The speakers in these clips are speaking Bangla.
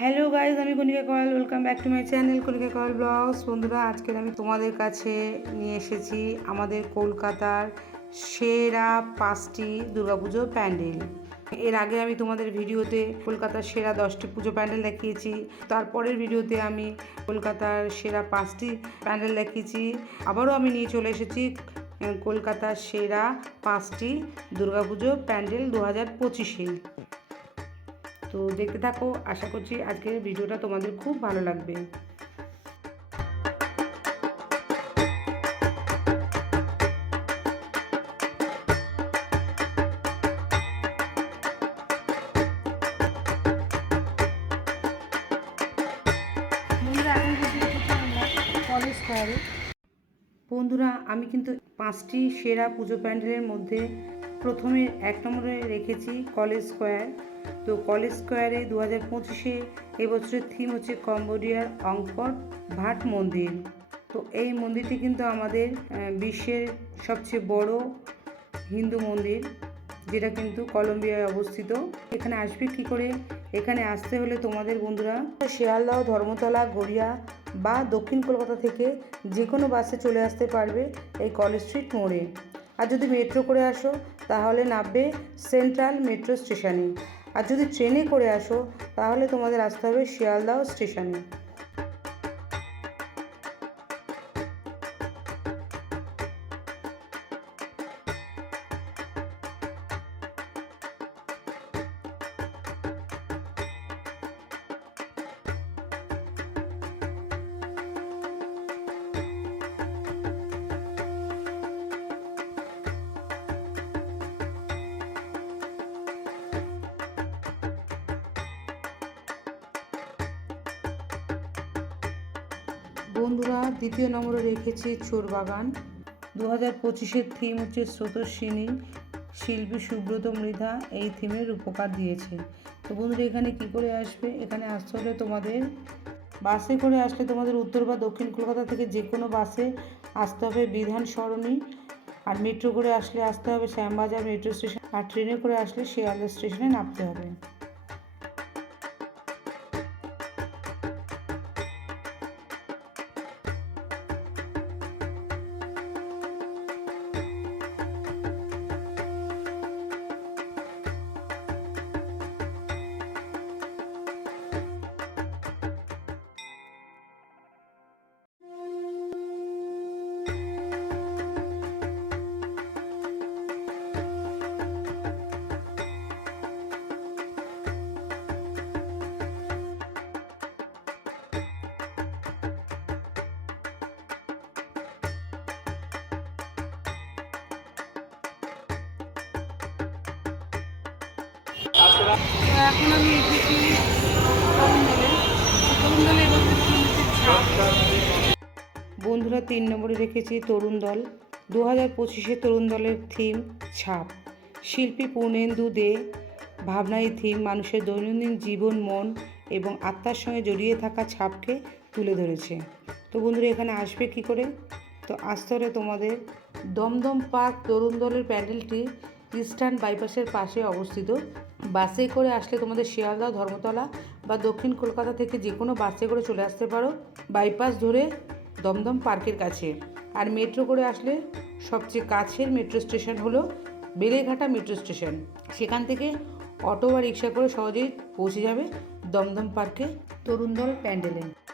হ্যালো গাইজ আমি Kanika Kayal, welcome back to my channel Kanika Kayal vlogs. বন্ধুরা, আজকের আমি তোমাদের কাছে নিয়ে এসেছি আমাদের কলকাতার সেরা পাঁচটি দুর্গাপুজো প্যান্ডেল। এর আগে আমি তোমাদের ভিডিওতে কলকাতার সেরা দশটি পুজো প্যান্ডেল দেখিয়েছি, তারপরের ভিডিওতে আমি কলকাতার সেরা পাঁচটি প্যান্ডেল দেখিয়েছি, আবারও আমি নিয়ে চলে এসেছি কলকাতার সেরা পাঁচটি দুর্গাপুজো প্যান্ডেল দু হাজার পঁচিশে। তো দেখতে থাকো আশা করছি আজকের ভিডিওটা তোমাদের খুব ভালো লাগবে। বন্ধুরা আমি কিন্তু পাঁচটি সেরা পুজো প্যান্ডেলের মধ্যে প্রথমে এক নম্বরে রেখেছি কলেজ স্কোয়ার তো কলেজ স্কোয়ারে দু হাজার পঁচিশে এবছরের থিম হচ্ছে কম্বোডিয়ার অঙ্কর ভাট মন্দির। তো এই মন্দিরটি কিন্তু আমাদের বিশ্বের সবচেয়ে বড় হিন্দু মন্দির, যেটা কিন্তু কলম্বিয়ায় অবস্থিত। এখানে আসবে কি করে? এখানে আসতে হলে তোমাদের বন্ধুরা শিয়ালদাহ ধর্মতলা, গড়িয়া বা দক্ষিণ কলকাতা থেকে যে কোনো বাসে চলে আসতে পারবে এই কলেজ স্ট্রিট মোড়ে। আর যদি মেট্রো করে আসো, তাহলে নামবে সেন্ট্রাল মেট্রো স্টেশনে আর যদি ট্রেনে করে আসো তাহলে তোমাদের আসতে হবে শিয়ালদাহ স্টেশনে। বন্ধুরা, দ্বিতীয় নম্বরে রেখেছি চোর বাগান। দু হাজার পঁচিশের থিম হচ্ছে স্রোতস্বিনী। শিল্পী সুব্রত মৃধা এই থিমের উপকার দিয়েছে। তো বন্ধুরা, এখানে কি করে আসবে? এখানে আসতে হলে তোমাদের বাসে করে আসলে তোমাদের উত্তর বা দক্ষিণ কলকাতা থেকে যে কোনো বাসে আসতে হবে বিধান সরণি। আর মেট্রো করে আসলে আসতে হবে শ্যামবাজার মেট্রো স্টেশন আর ট্রেনে করে আসলে শিয়ালদা স্টেশনে নামতে হবে। এখন আমি এসেছি বন্ধুরা, তিন নম্বরে রেখেছি তরুণ দল। দু হাজার পঁচিশে তরুণ দলের থিম ছাপ। শিল্পী পূর্ণেন্দু দে, ভাবনাই থিম মানুষের দৈনন্দিন জীবন, মন এবং আত্মার সঙ্গে জড়িয়ে থাকা ছাপকে তুলে ধরেছে। তো বন্ধুরা, এখানে আসবে কি করে? তো আসতে হলে তোমাদের দমদম পার্ক তরুণ দলের প্যান্ডেলটি ইস্টার্ন বাইপাসের পাশে অবস্থিত। বাসে করে আসলে তোমাদের শিয়ালদা, ধর্মতলা বা দক্ষিণ কলকাতা থেকে যে কোনো বাসে করে চলে আসতে পারো। বাইপাস ধরে দমদম পার্কের কাছে। আর মেট্রো করে আসলে সবচেয়ে কাছের মেট্রো স্টেশন হলো বেলেঘাটা মেট্রো স্টেশন সেখান থেকে অটো বা রিক্সা করে সহজেই পৌঁছে যাবে দমদম পার্কে। তরুণ দল প্যান্ডেলে।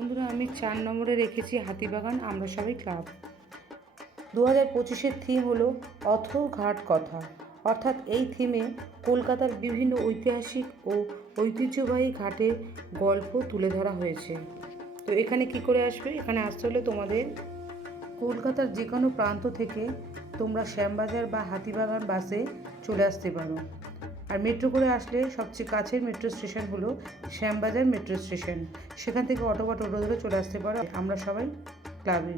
বন্ধুরা, আমি চার নম্বরে রেখেছি হাতিবাগান আমরা সবাই ক্লাব। দু হাজার পঁচিশের থিম হলো অথ ঘাট কথা। অর্থাৎ এই থিমে কলকাতার বিভিন্ন ঐতিহাসিক ও ঐতিহ্যবাহী ঘাটে গল্প তুলে ধরা হয়েছে। তো এখানে কি করে আসবে? এখানে আসতে হলে তোমাদের কলকাতার যে কোনো প্রান্ত থেকে তোমরা শ্যামবাজার বা হাতিবাগান বাসে চলে আসতে পারো। আর মেট্রো করে আসলে সবচেয়ে কাছের মেট্রো স্টেশন হলো শ্যামবাজার মেট্রো স্টেশন সেখান থেকে অটো বা টোটো ধরে চলে আসতে পারো। আমরা সবাই ক্লাবে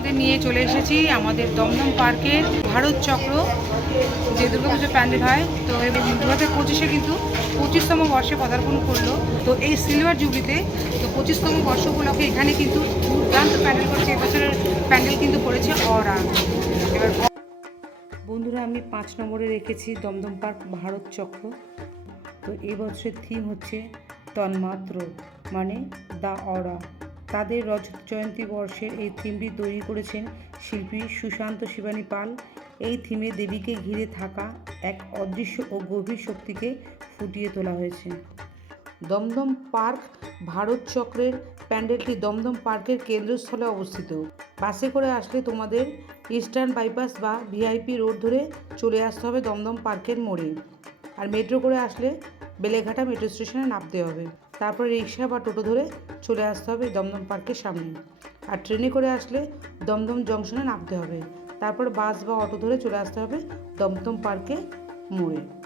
আমাদের নিয়ে চলে এসেছি আমাদের দমদম পার্কের ভারত চক্র, যে দুর্গা দুর্গাপুজো প্যান্ডেল হয়। তো এবং দু হাজার পঁচিশে কিন্তু পঁচিশতম বর্ষে পদার্পণ করল। তো এই সিলভার জুবলিতে তো পঁচিশতম বর্ষ উপলক্ষে এখানে কিন্তু দুর্দান্ত প্যান্ডেল করেছে। এবছরের প্যান্ডেল কিন্তু করেছে অরা। এবার বন্ধুরা, আমি পাঁচ নম্বরে রেখেছি দমদম পার্ক ভারত চক্র। তো এই বছরের থিম হচ্ছে তন্মাত্র মানে দা অরা। তাদের রজত জয়ন্তী বর্ষের এই থিমটি তৈরি করেছেন শিল্পী সুশান্ত শিবানী পাল। এই থিমে দেবীকে ঘিরে থাকা এক অদৃশ্য ও গভীর শক্তিকে ফুটিয়ে তোলা হয়েছে। দমদম পার্ক ভারত চক্রের প্যান্ডেলটি দমদম পার্কের কেন্দ্রস্থলে অবস্থিত। বাসে করে আসলে তোমাদের ইস্টার্ন বাইপাস বা ভিআইপি রোড ধরে চলে আসতে হবে দমদম পার্কের মোড়ে। আর মেট্রো করে আসলে বেলেঘাটা মেট্রো স্টেশনে নামতে হবে। তারপরে রিক্সা বা টোটো ধরে চলে আসতে হবে দমদম পার্কের সামনে। আর ট্রেনে করে আসলে দমদম জংশনে নামতে হবে। তারপর বাস বা অটো ধরে চলে আসতে হবে দমদম পার্কে মোড়ে।